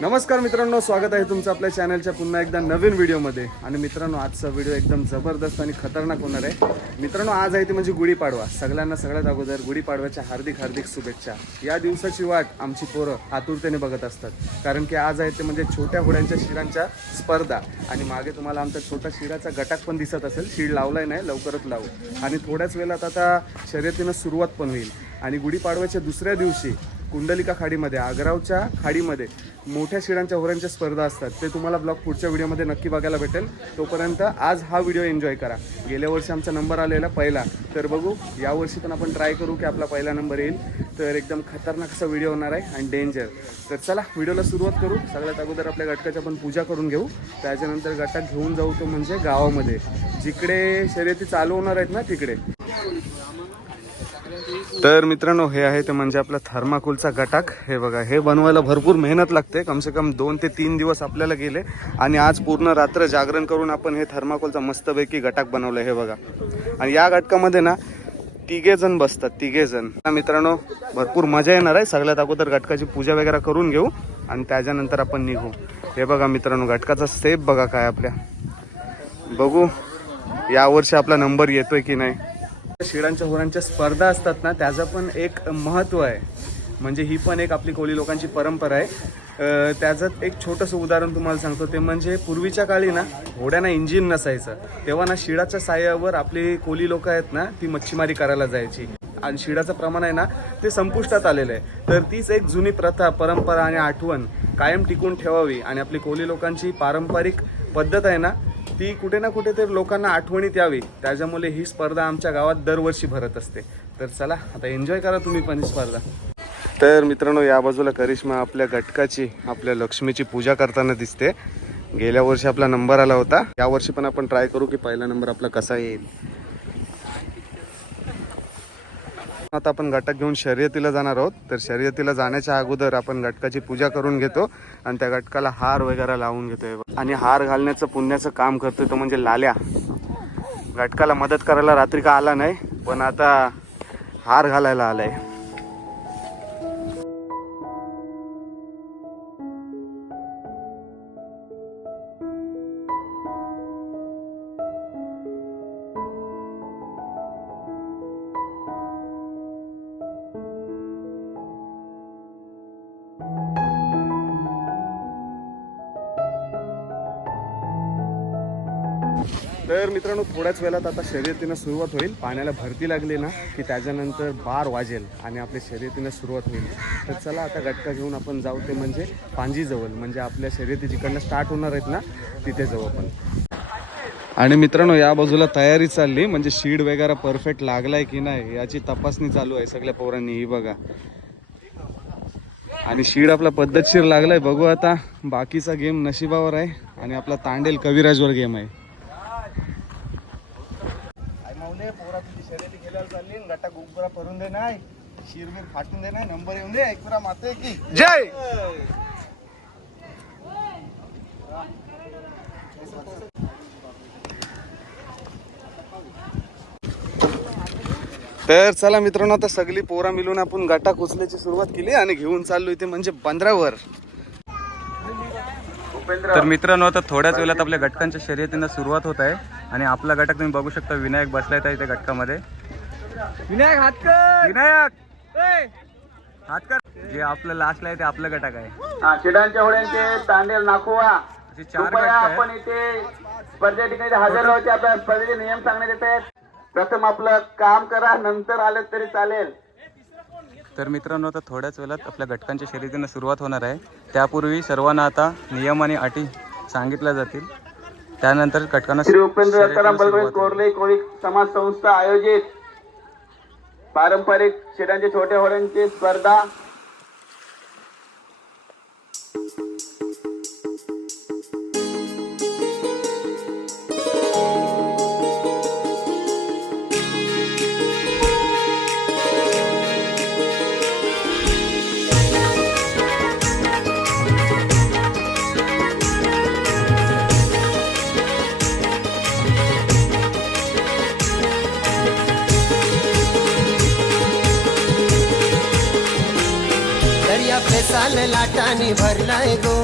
नमस्कार मित्रांनो स्वागत आहे तुमचं आपल्या चॅनलच्या पुन्हा एकदा नवीन व्हिडिओमध्ये. आणि मित्रांनो आजचा व्हिडिओ एकदम जबरदस्त आणि खतरनाक होणार आहे. मित्रांनो आज आहे ती म्हणजे गुढीपाडवा. सगळ्यांना सगळ्यात अगोदर गुढीपाडव्याच्या हार्दिक हार्दिक शुभेच्छा. या दिवसाची वाट आमची पोरं आतुरतेने बघत असतात. कारण की आज आहे ते म्हणजे छोट्या होड्यांच्या शिरांच्या स्पर्धा. आणि मागे तुम्हाला आमचा छोटा शिराचा गटाक पण दिसत असेल. शीड लावलाय नाही लवकरच लावू. आणि थोड्याच वेळात आता शर्यतीनं सुरुवात पण होईल. आणि गुढीपाडव्याच्या दुसऱ्या दिवशी कुंडलिका खाडीमध्ये आग्रावच्या खाडीमध्ये मोठ्या शिडांच्या होऱ्यांच्या स्पर्धा असतात. ते तुम्हाला ब्लॉग पुढच्या व्हिडिओमध्ये नक्की बघायला भेटेल. तोपर्यंत आज हा व्हिडिओ एन्जॉय करा. गेल्या वर्षी आमचा नंबर आलेला पहिला. तर बघू यावर्षी पण आपण ट्राय करू की आपला पहिला नंबर येईल. तर एकदम खतरनाक असा व्हिडिओ होणार आहे आणि डेंजर. तर चला व्हिडिओला सुरुवात करू. सगळ्यात अगोदर आपल्या गटकाची आपण पूजा करून घेऊ. त्याच्यानंतर गटात घेऊन जाऊ तो म्हणजे गावामध्ये. जिकडे शर्यती चालू होणार आहेत ना तिकडे. तर मित्रांनो हे आहे ते म्हणजे आपला थर्माकोलचा गटाक. हे बघा हे बनवायला भरपूर मेहनत लागते. कमसे कम दोन ते तीन दिवस आपल्याला गेले. आणि आज पूर्ण रात्र जागरण करून आपण हे थर्माकोलचा मस्तपैकी गटाक बनवलं हे बघा. आणि या गटकामध्ये ना तिघे जण बसतात तिघे जण. मित्रांनो भरपूर मजा येणार आहे. सगळ्यात अगोदर गटकाची पूजा वगैरे करून घेऊ आणि त्याच्यानंतर आपण निघू. हे बघा मित्रांनो गटकाचा सेप बघा काय आपल्या. बघू यावर्षी आपला नंबर येतोय की नाही. शिडांच्या होरांच्या स्पर्धा असतात ना त्याचं पण एक महत्त्व आहे. म्हणजे ही पण एक आपली कोळी लोकांची परंपरा आहे. त्याचं एक छोटंसं उदाहरण तुम्हाला सांगतो ते म्हणजे पूर्वीच्या काळी ना घोड्यांना इंजिन नसायचं. तेव्हा ना शिडाच्या साह्यावर आपली कोळी लोक आहेत ना ती मच्छीमारी करायला जायची. आणि शिडाचं प्रमाण आहे ना ते संपुष्टात आलेलं आहे. तर तीच एक जुनी प्रथा परंपरा आणि आठवण कायम टिकून ठेवावी. आणि आपली कोळी लोकांची पारंपरिक पद्धत आहे ना ती कुठे ना कुठे तर लोकांना आठवणीत यावी. त्याच्यामुळे ही स्पर्धा आमच्या गावात दरवर्षी भरत असते. तर चला आता एन्जॉय करा तुम्ही पण स्पर्धा. तर मित्रांनो या बाजूला करिश्मा आपल्या घटकाची आपल्या लक्ष्मीची पूजा करताना दिसते. गेल्या वर्षी आपला नंबर आला होता. या वर्षी पण आपण ट्राय करू की पहिला नंबर आपला कसा येईल. आता आपण घटक घेऊन शर्यतीला जाणार आहोत. तर शर्यतीला जाण्याच्या अगोदर आपण गटकाची पूजा करून घेतो आणि त्या गटकाला हार वगैरे लावून घेतोय. आणि हार घालण्याचं पुण्याचं काम करतोय तो म्हणजे लाल्या. घटकाला मदत करायला रात्री का आला नाही पण आता हार घालायला आलाय. तर मित्रांनो थोड्याच वेळात आता शर्यतीनं सुरुवात होईल. पाण्याला भरती लागली ना की त्याच्यानंतर बार वाजेल आणि आपल्या शर्यतीनं सुरुवात होईल. तर चला आता गटका घेऊन आपण जाऊ ते म्हणजे पांजीजवळ. म्हणजे आपल्या शर्यती जिकडनं स्टार्ट होणार आहेत ना तिथे जाऊ आपण. आणि मित्रांनो या बाजूला तयारी चालली. म्हणजे शीड वगैरे परफेक्ट लागलाय की नाही याची तपासणी चालू आहे सगळ्या पोरांनी. ही बघा. आणि शीड आपला पद्धतशीर लागलाय. बघू आता बाकीचा गेम नशिबावर आहे आणि आपला तांडेल कविराजवर गेम आहे. शर्यती चालली गटा गुगुरा परून दे नाही शिरबीर फाटून दे नाही नंबर येऊन दे ऐकुरा माते की. जय! तर चला मित्रांनो आता सगळी पोरा मिळून आपण गाटा कुचल्याची सुरुवात केली आणि घेऊन चाललो इथे म्हणजे पंधरावर तर मित्रांनो आता थोड्याच वेळात आपल्या गटकांच्या शर्यतींना सुरुवात होत आहे आणि आपला घटक तुम्ही बघू शकता विनायक बसलाय त्या इथे घटकामध्ये. विनायक हातकर विनायक. हातकर जे आपलं लास्टला आहे ते आपलं गटक आहे. हा, शिडांच्या होड्यांचे तांडेल नाखुवा. चार आपण इथे स्पर्धे ठिकाणी हजर राहायचे आपल्या स्पर्धेचे नियम सांगण्यात येत आहेत. प्रथम आपलं काम करा नंतर आलं तरी चालेल. तर मित्रांनो आता थोड्याच वेळात आपल्या गटकांच्या शर्यतींना सुरुवात होणार आहे. त्यापूर्वी सर्वांना आता नियम आणि अटी सांगितल्या जातील. त्यानंतर गटकांना श्री उपेंद्र. कोरले कोळी समाज संस्था आयोजित. पारंपरिक शिडांच्या छोट्या होड्यांची स्पर्धा लाटाने भरलाय गो.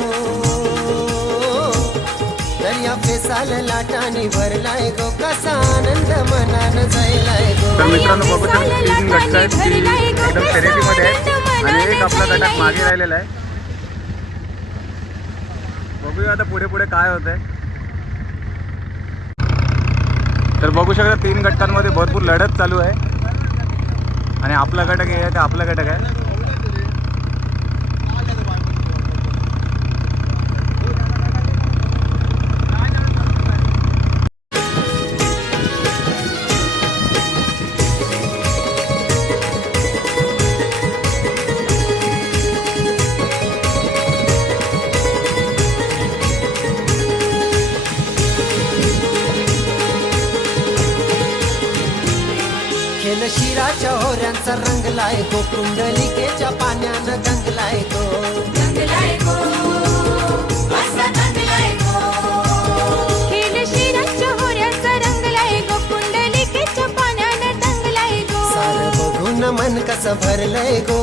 दर्या फेसाल लाटाने भरलाय गो. कसा आनंद मनान जायलाय गो. तर मित्रांनो बघू शकता तीन गट आहेत. एकदम शर्यतीमध्ये आहे आणि एक आपला गटात मागे राहिलेला आहे. बघूया आता पुढे पुढे काय होत आहे तर बघू शकता तीन गटकांमध्ये भरपूर लढत चालू आहे. आणि आपला घटक हे आहे ते आपला घटक आहे. खेळ शिराच्या होऱ्यांचा रंगलाय गो कुंडलिकेच्या पाण्यानं गंगलाय गो खेळ शिराच्या होऱ्याचा रंगलाय गो कुंडलिकेच्या पाण्यानं टंगलाय गो सार बघून मन कसं भरलंय गो.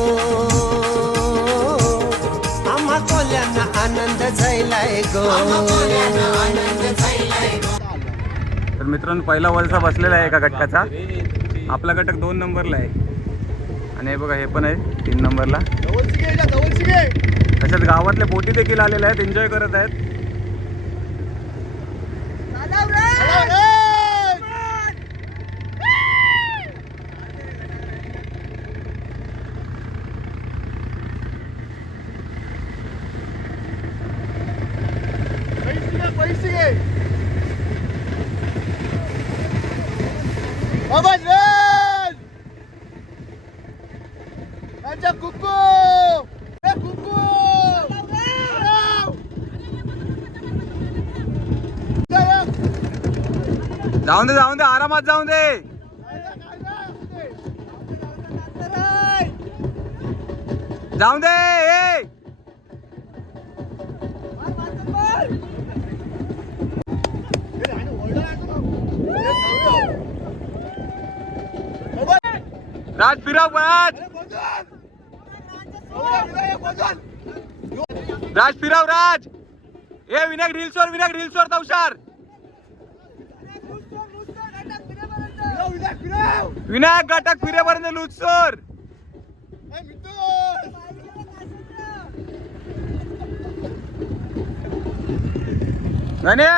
आम्हा कोल्यांना आनंद झालाय गो. तर मित्रांनो पहिला वलसा बसलेला आहे एका गटकाचा आपला घटक दोन नंबरला आहे. आणि हे बघा हे पण आहे तीन नंबरला. तसेच गावातल्या बोटी देखील आलेल्या आहेत एन्जॉय करत आहेत. जाऊन दे जाऊन दे आरामात जाऊन दे. जाऊन दे राज फिराव राज. राज फिराव राज. ए विनायक रील्सवर विनायक रील्सवर तवशार विनायक घटक फिरेपर्यंत लुचसोर गण्या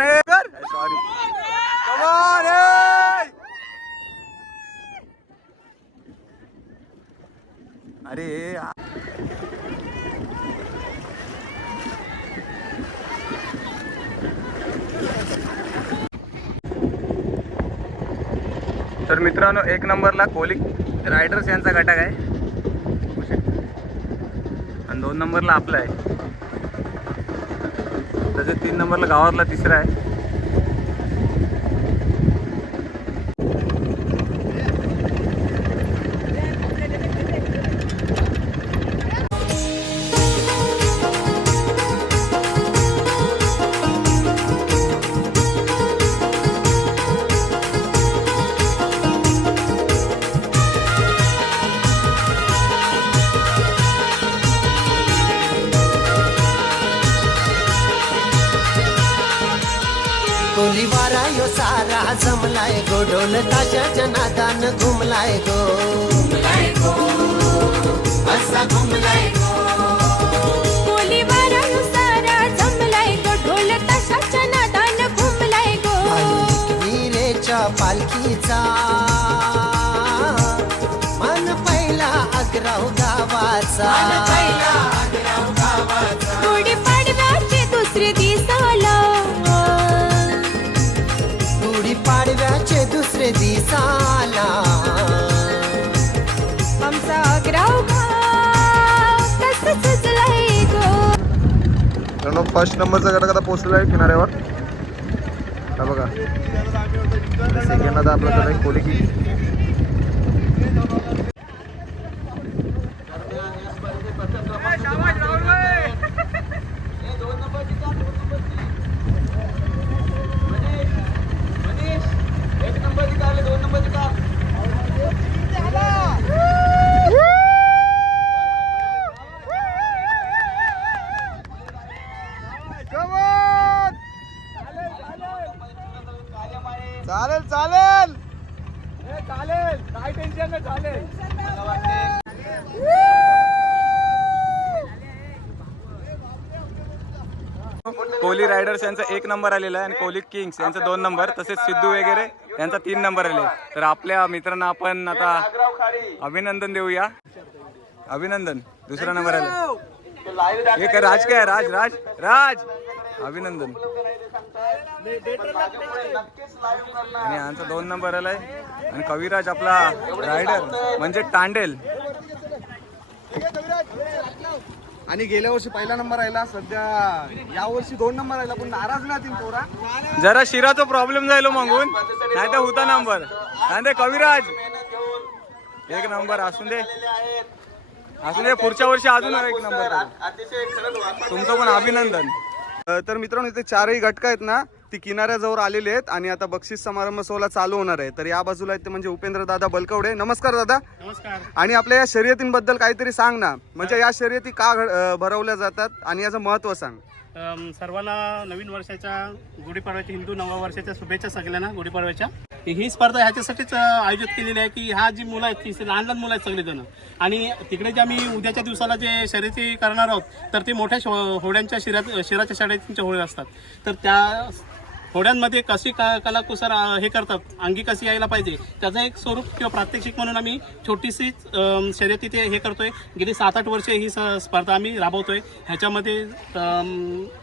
eh. अरे आ- तर मित्रांनो एक नंबरला कोलिक रायडर्स यांचा घटक आहे. आणि दोन नंबरला आपला आहे. तसेच तीन नंबरला गावातला तिसरा आहे. सारा जमलाय गो ढोल ताशा जनादान घुमलाय गो. असा घुमलाय गो. ताशाच्या नादान पालखीचा. मन पहिला अग्राव गावाचा. गो फर्स्ट नंबरचा गटाक आता पोचलेला आहे किनाऱ्यावर. हा बघा. सेकंड आता आपला कोली की कोहली रायडर्स यांचा एक नंबर आलेला आहे आणि कोहली किंग्स यांचा दोन नंबर तसेच सिद्धू वगैरे यांचा तीन नंबर आले तर आपल्या मित्रांना आपण आता अभिनंदन देऊया. अभिनंदन दुसरा नंबर आला. हे काय राज काय? राज राज राज! अभिनंदन. आणि यांचा दोन नंबर आलाय. आणि कविराज आपला रायडर म्हणजे टांडेल आणि गेल्या वर्षी पहिला नंबर राहिला सध्या या वर्षी दोन नंबर आला पण नाराज नाही तीन पोरा. जरा शिराचा प्रॉब्लेम जायलो मागून. नाही तर होता नंबर. नाही ते कविराज. एक नंबर असून दे. असून दे पुढच्या वर्षी अजून एक नंबर. तुमचं पण अभिनंदन. तर मित्रांनो इथे चारही घटक आहेत ना. ती किनाऱ्याजवळ आलेली आहेत आणि आता बक्षीस समारंभ सोहळा चालू होणार आहे. तर या बाजूला आहेत ते म्हणजे उपेंद्र दादा बलकवडे. नमस्कार दादा. नमस्कार. आणि आपल्या या शर्यतींबद्दल काहीतरी सांग ना. म्हणजे या शर्यती का घड- अ, भरवल्या जातात आणि याचं महत्त्व सांग. अम, सर्वांना नवीन वर्षाच्या गुढीपाडव्याच्या हिंदू नववर्षाच्या शुभेच्छा सगळ्यांना गुढीपाडव्याच्या. ही स्पर्धा ह्याच्यासाठीच अ, आयोजित केलेली आहे की ह्या जी मुलं आहेत ती लहान लहान मुलं आहेत सगळेजण. आणि तिकडे जे आम्ही उद्याच्या दिवसाला जे शर्यती करणार आहोत तर ते मोठ्या शो- होड्यांच्या शिरात शिराच्या शर्यतींच्या होड्या असतात. तर त्या होड्यांमध्ये कशी का कलाकुसर हे करतात अंगी कशी यायला पाहिजे त्याचं एक स्वरूप किंवा प्रात्यक्षिक म्हणून आम्ही छोटीशी शर्यती शर्यत इथे हे करतोय. गेली सात आठ वर्षे ही स- स्पर्धा आम्ही राबवतोय. ह्याच्यामध्ये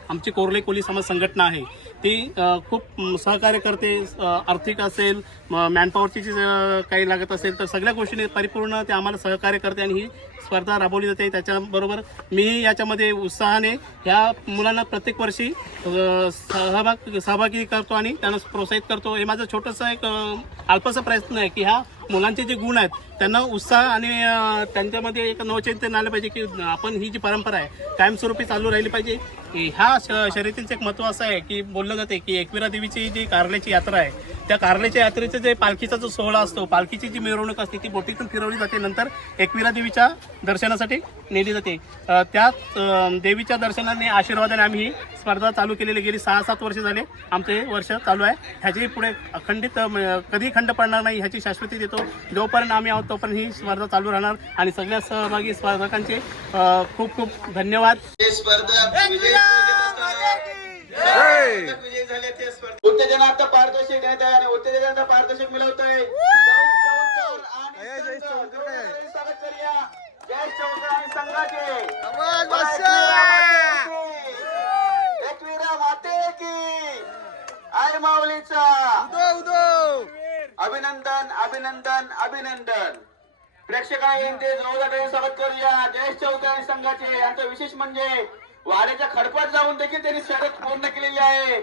आमची कोरले कोली समाज संघटना आहे. ती खूप सहकार्य करते आर्थिक असेल मॅनपॉवरची जी काही लागत असेल तर सगळ्या गोष्टीने परिपूर्ण ते आम्हाला सहकार्य करते आणि ही स्पर्धा राबवली जाते. त्याच्याबरोबर मीही याच्यामध्ये उत्साहाने ह्या मुलांना प्रत्येक वर्षी सहभाग सहभागी करतो आणि त्यांना प्रोत्साहित करतो. हे माझं छोटंसं एक अल्पसा प्रयत्न आहे की ह्या मुलांचे जे गुण आहेत त्यांना उत्साह आणि त्यांच्यामध्ये एक नवचैतन्य आलं पाहिजे की आपण ही जी परंपरा आहे कायमस्वरूपी चालू राहिली पाहिजे. ह्या श- शर्यतीचं एक महत्त्व असं आहे की बोललं जाते की एकविरा देवीची जी कारल्याची यात्रा आहे त्या कारल्याच्या यात्रेचं जे पालखीचा जो सोहळा असतो पालखीची जी मिरवणूक असते ती बोटीतून फिरवली जाते. नंतर एकविरा देवीच्या दर्शनासाठी नेली जाते. त्या देवीच्या दर्शनाने आशीर्वादाने आम्ही ही स्पर्धा चालू केलेली. गेली सहा सात वर्ष झाले आमचं हे वर्ष चालू आहे. ह्याची पुढे अखंडित कधी खंड पडणार नाही ह्याची शाश्वती देतो. जोपर्यंत आम्ही आहोत तोपर्यंत ही स्पर्धा चालू राहणार. आणि सगळ्या सहभागी स्पर्धकांचे खूप खूप धन्यवाद. हे स्पर्धा विजयी झाले ते स्पर्धा उत्तेजनार्थ पारितोषिक देण्यात आहे. आणि उत्तेजनार्थ पारितोषिक मिळवत आहे जय चौकर आणि संघ. स्वागत करूया. जय चौकर आणि संघाचे. एकवीरा माते की. आई माऊलीचा. अभिनंदन अभिनंदन अभिनंदन. प्रेक्षकांना येईन ते जोरदार स्वागत करूया. जयेश चौधरी संघाचे. यांचं विशेष म्हणजे वाड्याच्या खडपात जाऊन देखील त्यांनी शरद पूर्ण केलेली आहे.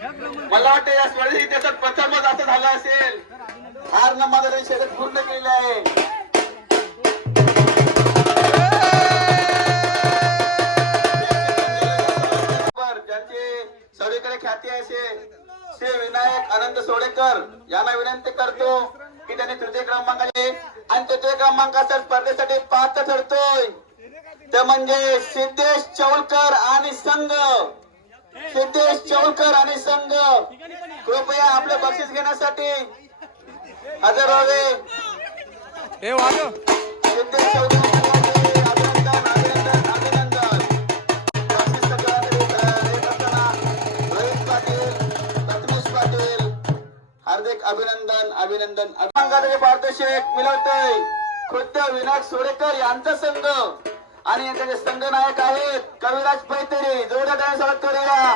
मला वाटतं या स्पर्धेत इतिहासात प्रथमच असं झालं असेल. हार न मात्र शर्यत पूर्ण केलेली आहे. सगळीकडे ख्याती असे श्री विनायक आनंद सोडेकर यांना विनंती करतो की त्यांनी तृतीय क्रमांकाचे आणि तृतीय क्रमांकाच्या स्पर्धेसाठी पात्र ठरतोय. ते म्हणजे सिद्धेश चौलकर आणि संघ. सिद्धेश चौलकर आणि संघ. कृपया आपले बक्षीस घेण्यासाठी हजर व्हावे. सिद्धेश चौलकर अभिनंदन अभिनंदन अभिनंदन. हार्दिक अभिनंदन अभिनंदन. क्रमांकाचे पारितोषिक मिळवतोय. खुद्द विनायक सोडेकर यांचा संघ. आणि त्यांचे संघ नायक आहेत. कविराज पैतरी जोरदार स्वागत करूया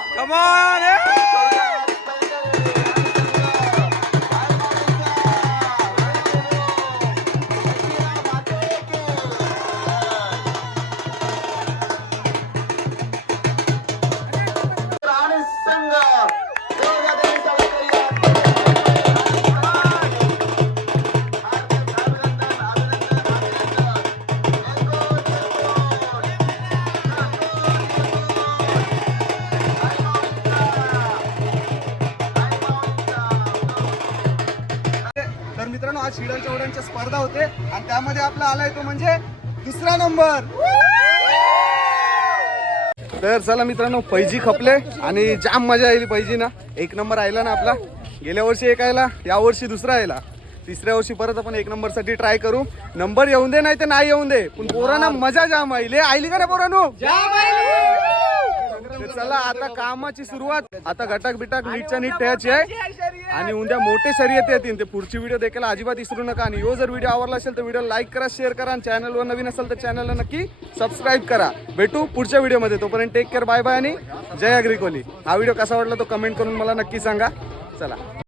त्यामध्ये आपला आलाय तो म्हणजे दुसरा नंबर. तर चला मित्रांनो पैजी खपले आणि जाम मजा आली पैजी ना. एक नंबर आयला ना आपला. गेल्या वर्षी एक आयला या वर्षी दुसरा आयला. तिसऱ्या वर्षी परत आपण एक नंबरसाठी ट्राय करू. नंबर येऊन दे नाही तर नाही येऊन दे. पण पोरांना मजा जाम आईले आईली का ना पोरांनो? तर चला आता कामाची सुरुवात. आता गटाक बिटाक नीटच्या नीट ठेवायची आहे. आणि उद्या मोठे शर्यत येतील. ते पुढची व्हिडिओ देखील अजिबात विसरू नका. आणि यो जर व्हिडिओ आवडला असेल तर व्हिडिओ लाईक करा शेअर करा आणि चॅनलवर नवीन असेल तर चॅनलला नक्की सबस्क्राईब करा. भेटू पुढच्या व्हिडिओमध्ये तोपर्यंत टेक केअर बाय बाय आणि जय अग्रिकोली हा व्हिडिओ कसा वाटला तो कमेंट करून मला नक्की सांगा. चला.